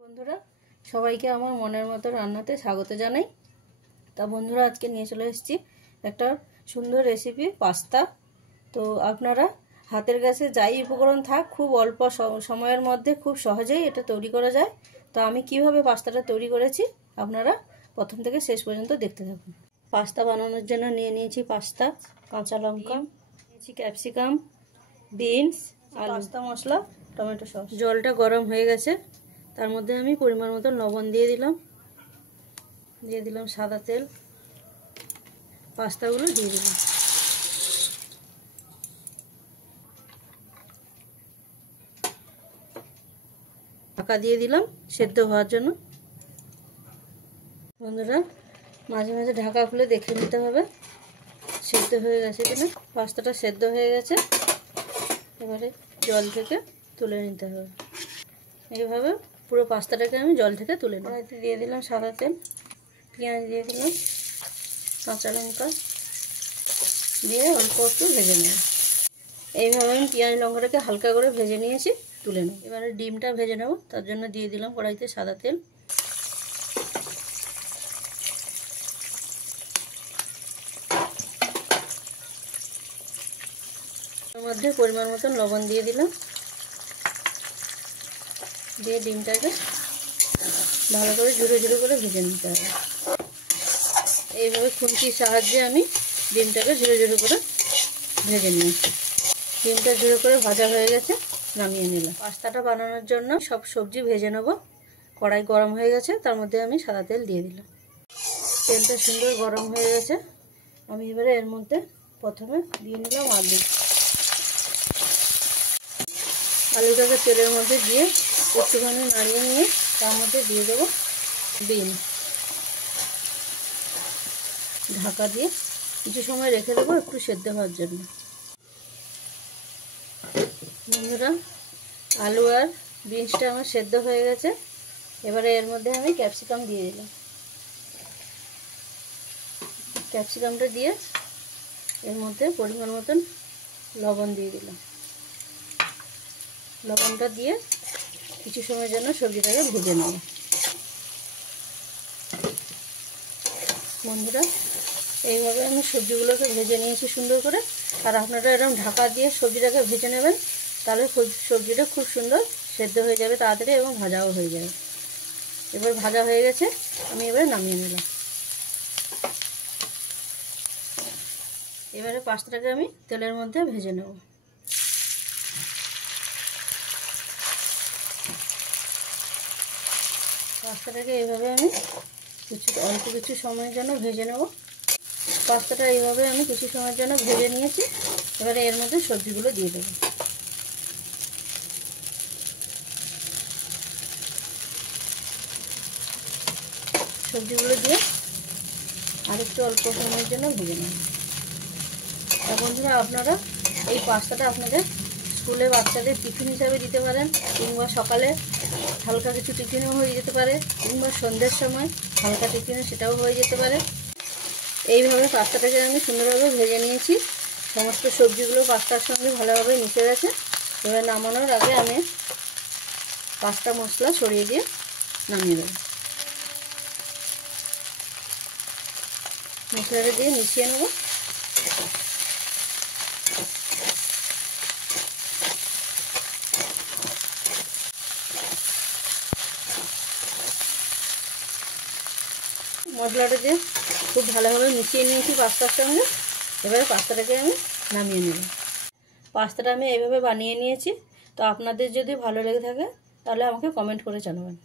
বন্ধুরা সবাইকে আমার মনের মতো রান্নাতে স্বাগত জানাই। তা বন্ধুরা আজকে নিয়ে চলে এসেছি একটা সুন্দর রেসিপি পাস্তা। তো আপনারা হাতের কাছে যাই উপকরণ থাক খুব অল্প সময়ের মধ্যে খুব সহজেই এটা তৈরি করা যায়। তো আমি কিভাবে পাস্তাটা তৈরি করেছি আপনারা প্রথম থেকে শেষ পর্যন্ত দেখতে থাকুন। পাস্তা বানানোর জন্য নিয়ে নিয়েছি পাস্তা, কাঁচা লঙ্কা, নিয়েছি ক্যাপসিকাম, বিনস, আর পাস্তা মশলা, টমেটো সস। জলটা গরম হয়ে গেছে, তার মধ্যে আমি পরিমাণ মতো লবণ দিয়ে দিলাম সাদা তেল, পাস্তাগুলো দিয়ে দিলাম। ঢাকা দিয়ে দিলাম সেদ্ধ হওয়ার জন্য। বন্ধুরা মাঝে মাঝে ঢাকা খুলে দেখে নিতে হবে সেদ্ধ হয়ে গেছে কিনা। পাস্তাটা সেদ্ধ হয়ে গেছে, এবারে জল থেকে তুলে নিতে হবে। এইভাবে পুরো পাস্তাটাকে আমি জল থেকে তুলে নিই। কড়াইতে দিয়ে দিলাম সাদা তেল, পেঁয়াজ দিয়ে দিলাম, কাঁচা লঙ্কা দিয়ে অল্প একটু ভেজে নেব। এইভাবে আমি পেঁয়াজ লঙ্কাটাকে হালকা করে ভেজে নিয়েছি, তুলে নেব। এবারে ডিমটা ভেজে নেব, তার জন্য দিয়ে দিলাম কড়াইতে সাদা তেল, এর মধ্যে পরিমাণ মতন লবণ দিয়ে দিলাম, দিয়ে ডিমটাকে ভালো করে ঝুড়ো ঝুড়ো করে ভেজে নিতে হবে। এইভাবে খুন্তির সাহায্যে আমি ডিমটাকে ঝুড়ো ঝুড়ো করে ভেজে নিয়েছি। ডিমটা ঝুড়ো করে ভাজা হয়ে গেছে, নামিয়ে নিলাম। পাস্তাটা বানানোর জন্য সব সবজি ভেজে নেব। কড়াই গরম হয়ে গেছে, তার মধ্যে আমি সাদা তেল দিয়ে দিলাম। তেলটা সুন্দর গরম হয়ে গেছে, আমি এবারে এর মধ্যে প্রথমে দিয়ে নিলাম আলুটাকে তেলের মধ্যে দিয়ে একটুখানি নাড়িয়ে নিয়ে তার মধ্যে দিয়ে দেবো বিন। ঢাকা দিয়ে কিছু সময় রেখে দেবো একটু সেদ্ধ হওয়ার জন্য। বন্ধুরা আলু আর বিনসটা আমার সেদ্ধ হয়ে গেছে, এবারে এর মধ্যে আমি ক্যাপসিকাম দিয়ে দিলাম। ক্যাপসিকামটা দিয়ে এর মধ্যে পরিমাণ মতন লবণ দিয়ে দিলাম। লবণটা দিয়ে কিছু সময়ের জন্য সবজিটাকে ভেজে নেব। বন্ধুরা এইভাবে আমি সবজিগুলোকে ভেজে নিয়েছি সুন্দর করে। আর আপনারা এরকম ঢাকা দিয়ে সবজিটাকে ভেজে নেবেন, তাহলে সবজিটা খুব সুন্দর সেদ্ধ হয়ে যাবে তাড়াতাড়ি এবং ভাজাও হয়ে যাবে। এবার ভাজা হয়ে গেছে, আমি এবারে নামিয়ে নিলাম। এবারে পাস্তাটাকে আমি তেলের মধ্যে ভেজে নেব। পাস্তাটাকে এইভাবে আমি অল্প কিছু সময়ের জন্য ভেজে নেব। পাস্তাটা এইভাবে আমি কিছু সময়ের জন্য ভেজে নিয়েছি, এবারে এর মধ্যে সবজিগুলো দিয়ে দেবো। সবজিগুলো দিয়ে আরেকটু অল্প সময়ের জন্য ভেজে নেব। তা বন্ধুরা আপনারা এই পাস্তাটা আপনাদের স্কুলে বাচ্চাদের টিফিন হিসাবে দিতে পারেন, কিংবা সকালে হালকা কিছু টিফিনও হয়ে যেতে পারে, কিংবা সন্ধ্যের সময় হালকা টিফিনও সেটাও হয়ে যেতে পারে। এইভাবে পাস্তাটাকে আমি সুন্দরভাবে ভেজে নিয়েছি, সমস্ত সবজিগুলো পাস্তার সঙ্গে ভালোভাবে মিশে গেছে। এবার নামানোর আগে আমি পাস্তা মশলা ছড়িয়ে দিয়ে নামিয়ে দেবো। মশলাটা দিয়ে মিশিয়ে নেব। মশলাটা দিয়ে খুব ভালোভাবে মিশিয়ে নিয়েছি পাস্তার সঙ্গে। এবারে পাস্তাটাকে আমি নামিয়ে নেব। পাস্তাটা আমি এইভাবে বানিয়ে নিয়েছি। তো আপনাদের যদি ভালো লেগে থাকে তাহলে আমাকে কমেন্ট করে জানাবেন।